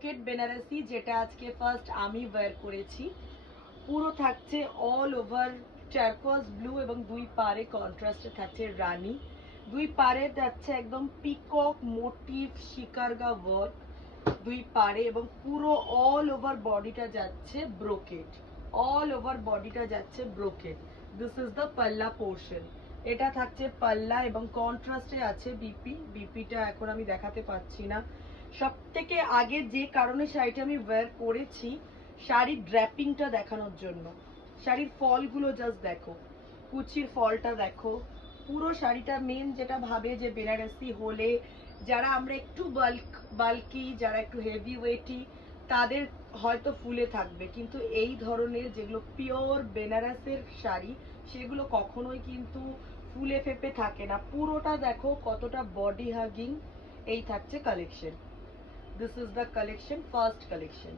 Brocade Banarasi, যেটা আজকে first আমি ওয়্যার করেছি। পুরো থাকছে অল ওভার টার্কোয়াজ ব্লু এবং দুই পারে কন্ট্রাস্টে থাকছে রানী। দুই পারে যাচ্ছে একদম পিকক মোটিভ শিকারগা ওয়ার্ক দুই পারে, এবং পুরো অল ওভার বডিটা যাচ্ছে ব্রোকেট, অল ওভার বডিটা যাচ্ছে ব্রোকেট। দিস ইজ দ্য পাল্লা পোর্শন। এটা থাকছে পাল্লা এবং কন্ট্রাস্টে আছে বিপি। বিপিটা এখন আমি দেখাতে পাচ্ছি না। সব থেকে আগে যে কারণে শাড়িটা আমি ওয়্যার করেছি, শাড়ির ড্র্যাপিংটা দেখানোর জন্য। শাড়ির ফলগুলো জাস্ট দেখো, কুচির ফলটা দেখো। পুরো শাড়িটা মেন যেটা ভাবে যে বেনারসি হলে যারা আমরা একটু বাল্কি, যারা একটু হেভি ওয়েটি, তাদের হয়তো ফুলে থাকবে, কিন্তু এই ধরনের যেগুলো পিওর বেনারসের শাড়ি সেগুলো কখনোই কিন্তু ফুলে ফেপে থাকে না। পুরোটা দেখো কতটা বডি হাগিং। এই থাকছে collection. This is the collection, first collection.